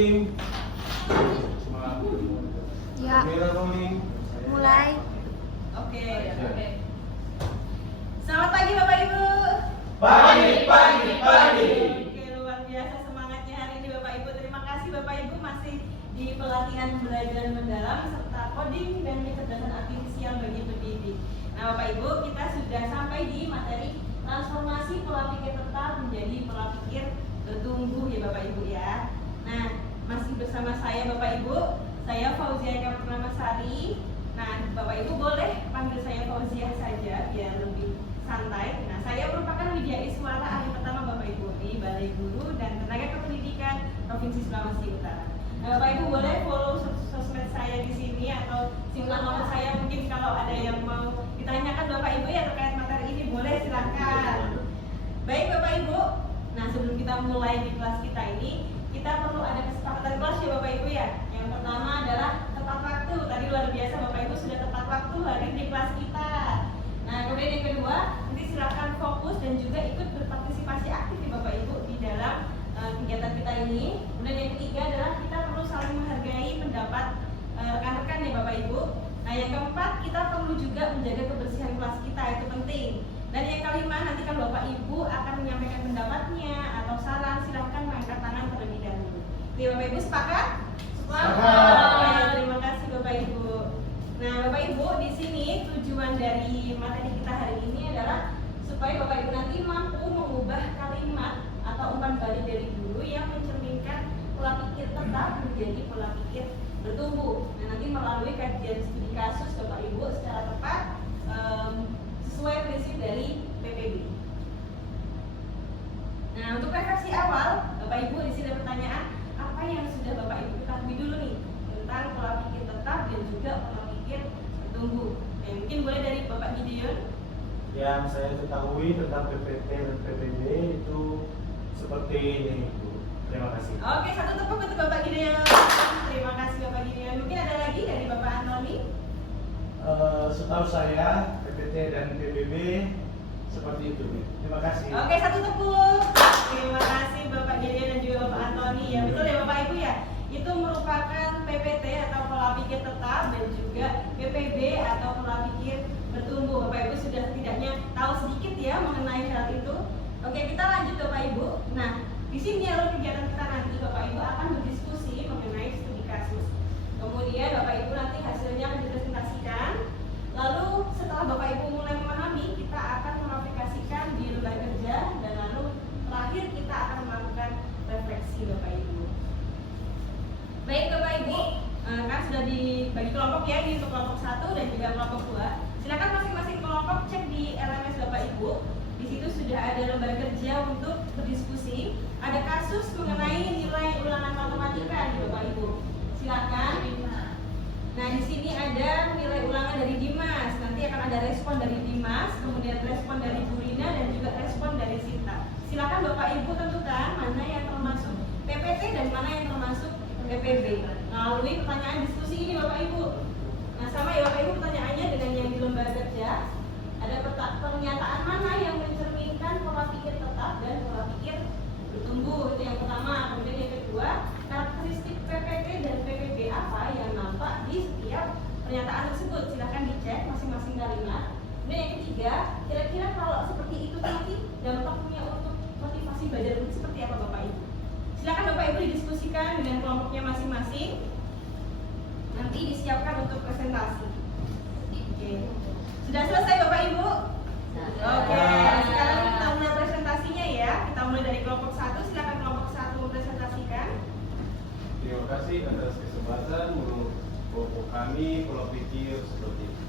Ya, mulai. Oke. Selamat pagi Bapak Ibu. Pagi. Oke, luar biasa semangatnya hari ini Bapak Ibu. Terima kasih Bapak Ibu masih di pelatihan belajar mendalam serta coding dan kecerdasan artifisial bagi pendidik. Nah Bapak Ibu, kita sudah sampai di materi transformasi pola pikir tetap menjadi pola pikir bertumbuh ya Bapak Ibu ya. Nah, masih bersama saya Bapak Ibu, saya Fauzia Eka Purnamasari. Nah, Bapak Ibu boleh panggil saya Fauzia saja biar lebih santai. Nah, saya merupakan Widya Iswara, ahli pertama Bapak Ibu di Balai Guru dan Tenaga Kependidikan Provinsi Sulawesi Utara. Nah, Bapak Ibu boleh follow sosmed saya di sini atau simpan nomor saya, mungkin kalau ada yang mau ditanyakan Bapak Ibu ya terkait materi ini boleh silakan. Baik Bapak Ibu, nah sebelum kita mulai di kelas kita ini, kita perlu ada kesepakatan kelas ya Bapak Ibu ya. Yang pertama adalah tepat waktu. Tadi luar biasa Bapak Ibu sudah tepat waktu hadir di kelas kita. Nah kemudian yang kedua, nanti silakan fokus dan juga ikut berpartisipasi aktif ya Bapak Ibu di dalam kegiatan kita ini. Kemudian yang ketiga adalah kita perlu saling menghargai pendapat rekan-rekan ya Bapak Ibu. Nah yang keempat, kita perlu juga menjaga kebersihan kelas kita, itu penting. Dan yang kelima, nanti kalau Bapak Ibu akan menyampaikan pendapatnya atau saran, silahkan mengangkat tangan terlebih dahulu. Oke Bapak Ibu sepakat? Sepakat. Terima kasih Bapak Ibu. Nah Bapak Ibu, di sini tujuan dari materi kita hari ini adalah supaya Bapak Ibu nanti mampu mengubah kalimat atau umpan balik dari guru yang mencerminkan pola pikir tetap menjadi pola pikir bertumbuh. Nah nanti melalui kajian studi kasus Bapak Ibu secara tepat sesuai prinsip dari PPB. Nah untuk refleksi awal, Bapak Ibu di sini ada pertanyaan, apa yang sudah Bapak Ibu ketahui dulu nih tentang pola pikir tetap dan juga pola pikir bertumbuh. Nah, mungkin boleh dari Bapak Gideon. Yang saya ketahui tentang PPT dan PPB itu seperti ini, Bu. Terima kasih. Oke, satu tepuk untuk Bapak Gideon. Terima kasih Bapak Gideon. Mungkin ada lagi dari Bapak Antoni? Setahu saya PPT dan PBB seperti itu, Bu. Terima kasih. Oke, satu tepuk. Terima kasih Bapak Gideon dan juga Bapak Antoni. Ya betul ya Bapak Ibu ya. Itu merupakan PPT atau pola pikir tetap dan juga PPB atau pola pikir bertumbuh. Bapak Ibu sudah setidaknya tahu sedikit ya mengenai hal itu. Oke, kita lanjut Bapak Ibu. Nah, di sini alur kegiatan kita nanti Bapak Ibu akan berdiskusi mengenai studi kasus. Kemudian Bapak Ibu nanti hasilnya akan dipresentasikan. Lalu setelah Bapak Ibu mulai memahami, kita akan mengaplikasikan di lembaga kerja dan lalu terakhir kita akan melakukan refleksi Bapak Ibu. Baik Bapak Ibu, kan sudah dibagi kelompok ya, ini untuk kelompok 1 dan juga kelompok 2. Silakan masing-masing kelompok cek di LMS Bapak Ibu. Di situ sudah ada lembaga kerja untuk berdiskusi. Ada kasus mengenai nilai ulangan matematika di Bapak Ibu. Silakan. Nah di sini ada nilai ulangan dari Dimas. Nanti akan ada respon dari Dimas, kemudian respon dari Bu Rina dan juga respon dari Sinta. Silakan Bapak Ibu tentukan mana yang termasuk PPT dan mana yang termasuk PPB. Melalui pertanyaan diskusi ini Bapak Ibu. Nah sama ya Bapak Ibu pertanyaannya dengan yang di lembaga kerja. Ada pernyataan mana yang mencerminkan pola pikir tetap dan pola pikir bertumbuh, itu yang pertama. Kemudian yang kedua, karakteristik PPT dan PPB apa yang nampak di setiap pernyataan tersebut. Silahkan dicek masing-masing kalimat. Kemudian yang ketiga, kira-kira kalau seperti itu nanti dampaknya untuk motivasi belajar itu seperti apa Bapak Ibu? Silakan Bapak Ibu didiskusikan dengan kelompoknya masing-masing. Nanti disiapkan untuk presentasi. Oke. Sudah selesai Bapak Ibu? Oke, sekarang kita mulai presentasinya ya. Kita mulai dari kelompok 1. Silakan kelompok 1 mempresentasikan. Terima kasih atas kesempatan menurut kelompok kami pola pikir seperti itu.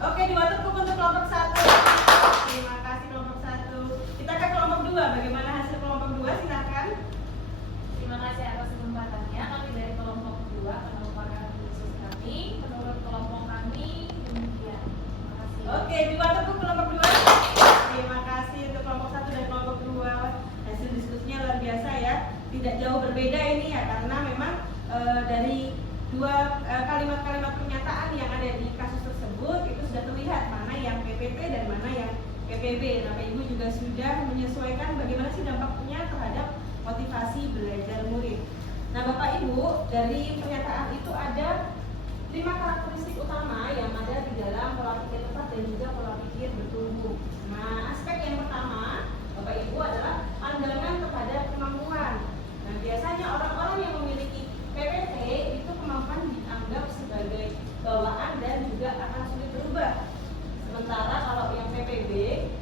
Oke, dua tepuk untuk kelompok 1. Terima kasih kelompok 1. Kita ke kelompok 2. Bagaimana hasil kelompok 2? Silakan. Terima kasih atas kesempatannya. Kami dari kelompok 2 akan merupakan khusus kami. Menurut kelompok kami demikian. Terima kasih. Oke, dua tepuk kelompok 2. Terima kasih untuk kelompok 1 dan kelompok 2. Hasil diskusinya luar biasa ya. Tidak jauh berbeda ini ya, karena memang dari dua kalimat-kalimat pernyataan yang ada di kasus tersebut itu sudah terlihat mana yang PPT dan mana yang PPB. Bapak Ibu juga sudah menyesuaikan bagaimana sih dampaknya terhadap motivasi belajar murid. Nah, Bapak Ibu, dari pernyataan itu ada 5 karakteristik utama yang ada di dalam pola pikir tepat dan juga pola pikir bertumbuh. Nah, aspek yang pertama, Bapak Ibu, adalah pandangan terhadap kemampuan. Nah, biasanya orang-orang yang memiliki PPT itu kemampuan dianggap sebagai bawaan dan juga akan sulit berubah. Sementara kalau yang PPB,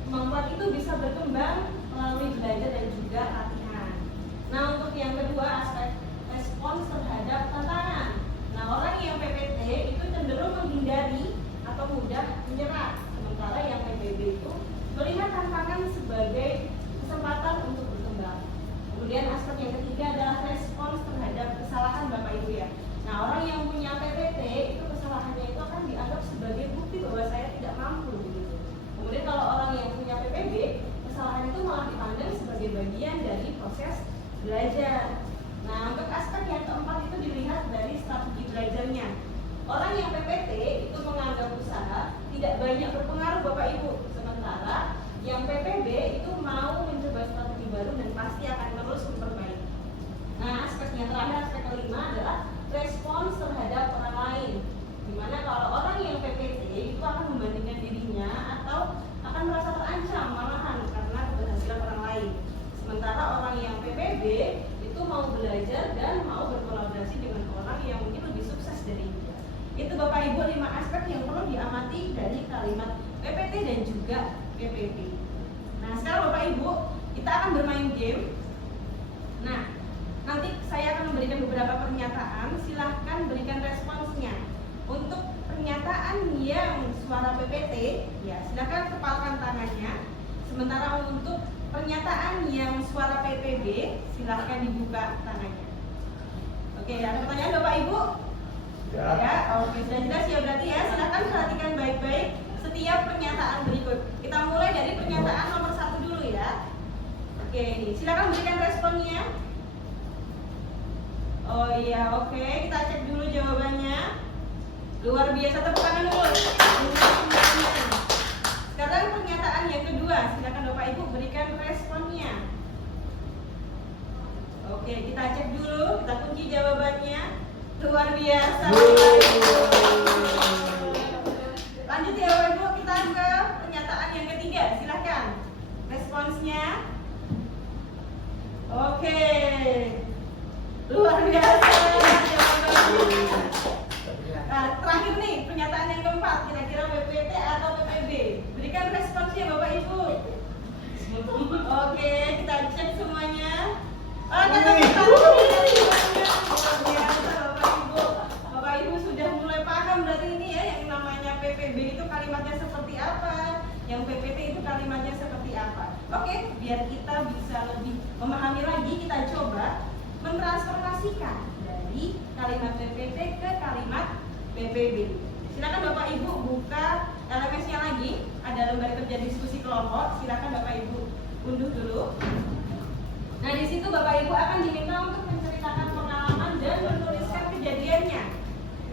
kemampuan itu bisa berkembang melalui belajar dan juga latihan. Nah, untuk yang kedua, aspek respons terhadap tantangan. Nah, orang yang PPT itu cenderung menghindari atau mudah menyerah. Sementara yang PPB itu melihat tantangan sebagai kesempatan untuk berkembang. Kemudian aspek yang ketiga adalah respons terhadap kesalahan, Bapak Ibu ya. Nah, orang yang punya PPT itu kesalahannya itu akan dianggap sebagai bukti bahwa saya tidak mampu begitu. Kemudian kalau orang yang punya PPB, kesalahan itu malah dipandang sebagai bagian dari proses belajar. Nah, untuk aspek yang keempat itu dilihat dari strategi belajarnya. Orang yang PPT itu menganggap usaha tidak banyak berpengaruh, Bapak Ibu. Sementara yang PPB itu mau mencoba strategi baru dan pasti akan terus memperbaiki. Nah, aspek yang terakhir, aspek kelima adalah respons terhadap orang lain. Dimana kalau orang yang PPT itu akan membandingkan dirinya atau akan merasa terancam malahan karena keberhasilan orang lain. Sementara orang yang PPB itu mau belajar dan mau berkolaborasi dengan orang yang mungkin lebih sukses dari dia. Itu Bapak Ibu 5 aspek yang perlu diamati dari kalimat PPT dan juga PPB. Nah, sekarang Bapak Ibu, kita akan bermain game. Nah, nanti saya akan memberikan beberapa pernyataan, silahkan berikan responsnya. Untuk pernyataan yang suara PPT, ya silahkan kepalkan tangannya. Sementara untuk pernyataan yang suara PPB, silahkan dibuka tangannya. Oke, ada pertanyaan Bapak Ibu? Ya, oke, sudah jelas ya berarti ya. Silahkan perhatikan baik-baik setiap pernyataan berikut. Kita mulai dari pernyataan nomor 1 dulu ya. Oke, silahkan berikan responnya. Oh iya, oke, kita cek dulu jawabannya. Luar biasa, tepuk tangan dulu. Sekarang pernyataan yang kedua, silakan Bapak Ibu berikan responnya. Oke, kita cek dulu, kita kunci jawabannya. Luar biasa, Bapak Ibu. Lanjut ya Bapak Ibu, kita ke pernyataan yang ketiga, silakan responsnya. Oke, luar biasa jawabannya. Nah, terakhir nih, pernyataan yang keempat, kira-kira PPT atau PPB? Berikan responsnya Bapak Ibu. Oke, kita cek semuanya. Kata Bapak Ibu. Bapak Ibu sudah mulai paham berarti ini ya, yang namanya PPB itu kalimatnya seperti apa, yang PPT itu kalimatnya seperti apa. Oke, biar kita bisa lebih memahami lagi, kita coba mentransformasikan dari kalimat PPT ke kalimat PPB. Silakan Bapak Ibu buka LMS-nya lagi, ada lembar kerja diskusi kelompok. Silakan Bapak Ibu unduh dulu. Nah, di situ Bapak Ibu akan diminta untuk menceritakan pengalaman dan menuliskan kejadiannya.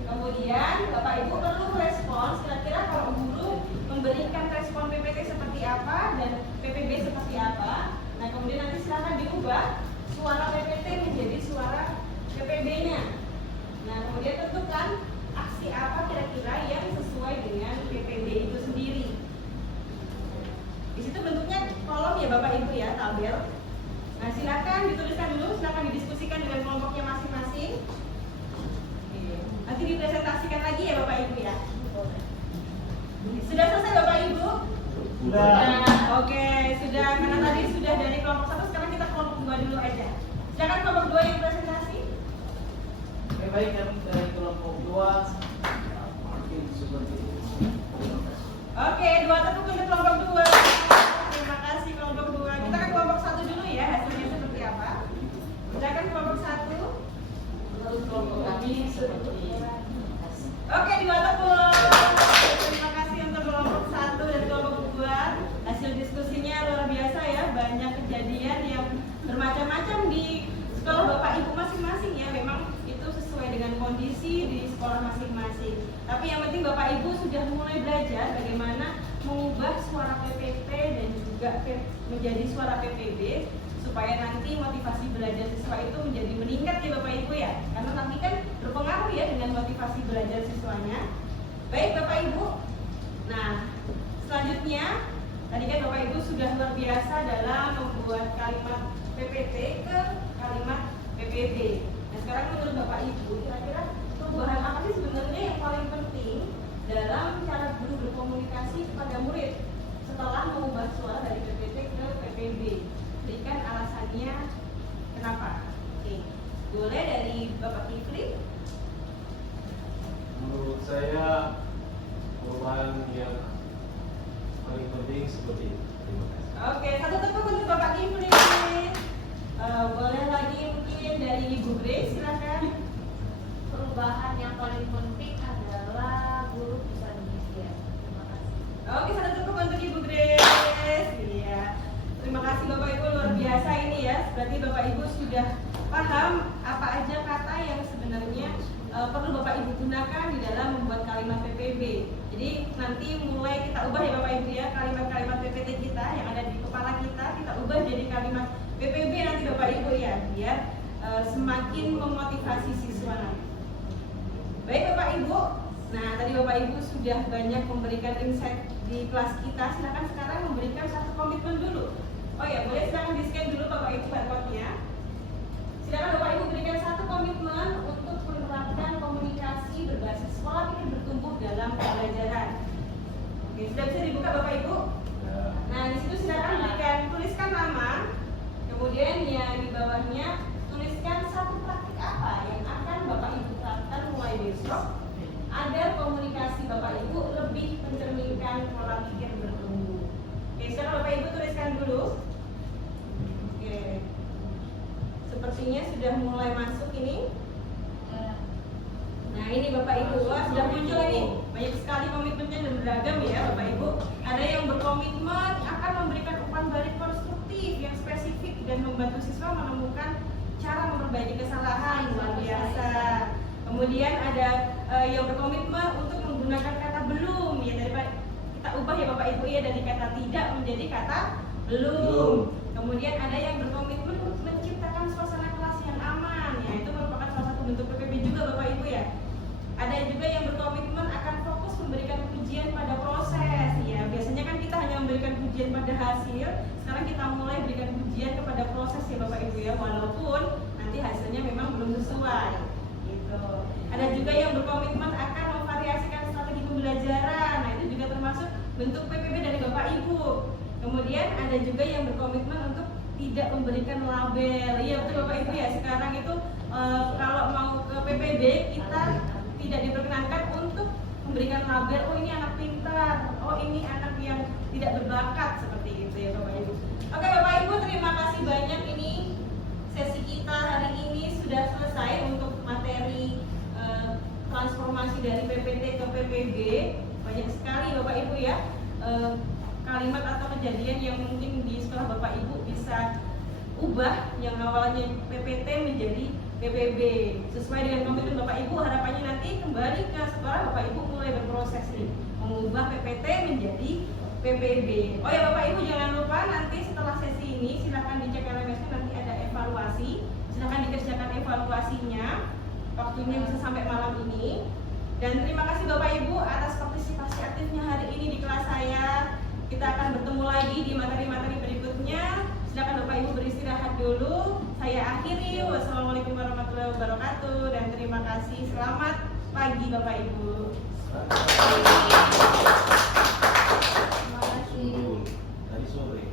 Kemudian Bapak Ibu perlu respons, kira-kira kalau guru memberikan respon PPT seperti apa dan PPB seperti apa. Nah, kemudian nanti silakan diubah suara PPT menjadi suara PPB-nya. Nah, kemudian tentukan aksi apa kira-kira yang sesuai dengan PPB itu sendiri. Di situ bentuknya kolom ya Bapak Ibu ya, tabel. Nah, silakan dituliskan dulu, silakan didiskusikan dengan kelompoknya masing-masing. Nanti dipresentasikan lagi ya Bapak Ibu ya. Sudah selesai Bapak Ibu? Sudah. Nah, oke, sudah. Karena tadi sudah dari kelompok 1, sekarang kita kelompok 2 dulu aja. Silakan kelompok 2 yang presentasi. Baik, kami dari kelompok 2 mungkin seperti itu. Oke, 2 tepuk untuk kelompok 2. Terima kasih kelompok 2. Kita ke kelompok 1 dulu ya, hasilnya seperti apa. Silakan kelompok 1. Menurut kelompok kami seperti Oke, 2 tepuk. Terima kasih untuk kelompok 1 dan kelompok 2. Hasil diskusinya luar biasa ya, banyak kejadian yang bermacam-macam di sekolah Bapak Ibu masing-masing ya. Memang itu sesuai dengan kondisi di sekolah masing-masing. Tapi yang penting Bapak Ibu sudah mulai belajar bagaimana mengubah suara PPT dan juga menjadi suara PPB supaya nanti motivasi belajar siswa itu menjadi meningkat ya Bapak Ibu ya, karena nanti kan berpengaruh ya dengan motivasi belajar siswanya. Baik Bapak Ibu, nah selanjutnya tadi kan Bapak Ibu sudah luar biasa dalam membuat kalimat PPT ke kalimat PPB. Nah sekarang menurut Bapak Ibu, kira-kira perubahan apa sih sebenarnya yang paling penting dalam cara guru berkomunikasi kepada murid setelah mengubah suara dari PPT ke PPB? Berikan alasannya kenapa. Oke, boleh dari Bapak Kifli. Menurut saya perubahan yang paling penting seperti itu. Terima kasih. Oke, satu tepuk untuk Bapak Kifli. Boleh lagi mungkin dari Ibu Grace, silakan. Perubahan yang paling penting adalah guru bisa menginisiasi. Terima kasih. Oke, satu tepuk untuk Ibu Grace. Iya. Terima kasih Bapak Ibu, luar biasa ini ya. Berarti Bapak Ibu sudah paham apa aja kata yang sebenarnya perlu Bapak Ibu gunakan di dalam membuat kalimat PPB. Jadi nanti mulai kita ubah ya Bapak Ibu ya, kalimat-kalimat PPT kita yang ada di kepala kita ubah jadi kalimat PPB nanti Bapak Ibu ya, biar semakin memotivasi siswa nanti. Baik Bapak Ibu, nah tadi Bapak Ibu sudah banyak memberikan insight di kelas kita. Silakan sekarang memberikan satu komitmen dulu. Oh ya, boleh silakan di-scan dulu Bapak Ibu barcode-nya. Silakan Bapak Ibu berikan satu komitmen untuk menerapkan komunikasi berbasis pola pikir bertumbuh dalam pembelajaran. Oke, sudah bisa dibuka Bapak Ibu? Nah, di situ silakan tuliskan nama, kemudian yang di bawahnya tuliskan satu praktik apa yang akan Bapak Ibu terapkan mulai besok agar komunikasi Bapak Ibu lebih mencerminkan pola pikir bertumbuh. Oke, sekarang Bapak Ibu tuliskan dulu. Oke, sepertinya sudah mulai masuk ini. Nah ini Bapak Ibu, wah sudah muncul ini. Banyak sekali komitmennya dan beragam ya Bapak Ibu. Ada yang berkomitmen akan memberikan umpan balik konstruktif yang spesifik dan membantu siswa menemukan cara memperbaiki kesalahan. Luar biasa. Kemudian ada yang berkomitmen untuk menggunakan kata belum ya, daripada kita ubah ya Bapak Ibu ya dari kata tidak menjadi kata belum. Kemudian ada yang berkomitmen untuk menciptakan suasana kelas yang aman ya, itu merupakan salah satu bentuk PPB juga Bapak Ibu ya. Ada juga yang berkomitmen akan fokus memberikan pujian pada proses ya. Biasanya kan kita hanya memberikan pujian pada hasil, sekarang kita mulai berikan pujian kepada proses ya Bapak Ibu ya, walaupun nanti hasilnya memang belum sesuai gitu. Ada juga yang berkomitmen akan memvariasikan strategi pembelajaran. Nah, itu juga termasuk bentuk PPB dari Bapak Ibu. Kemudian ada juga yang berkomitmen untuk tidak memberikan label. Iya betul Bapak Ibu ya. Sekarang itu kalau mau ke PPB kita tidak diperkenankan untuk memberikan label. Oh ini anak pintar. Oh ini anak yang tidak berbakat seperti itu ya Bapak Ibu. Oke Bapak Ibu, terima kasih banyak. Ini sesi kita hari ini sudah selesai untuk materi transformasi dari PPT ke PPB. Banyak sekali Bapak Ibu ya. Kalimat atau kejadian yang mungkin di sekolah Bapak Ibu bisa ubah yang awalnya PPT menjadi PPB. Sesuai dengan komitmen Bapak Ibu, harapannya nanti kembali ke sekolah Bapak Ibu mulai berproses nih mengubah PPT menjadi PPB. Oh ya Bapak Ibu, jangan lupa nanti setelah sesi ini silakan dicek LMS-nya, nanti ada evaluasi. Silakan dikerjakan evaluasinya. Waktunya bisa sampai malam ini. Dan terima kasih Bapak Ibu atas partisipasi aktifnya hari ini di kelas saya. Kita akan bertemu lagi di materi-materi berikutnya. Silakan Bapak Ibu beristirahat dulu. Saya akhiri. Wassalamualaikum warahmatullahi wabarakatuh. Dan terima kasih. Selamat pagi Bapak Ibu. Terima kasih. Tadi sore.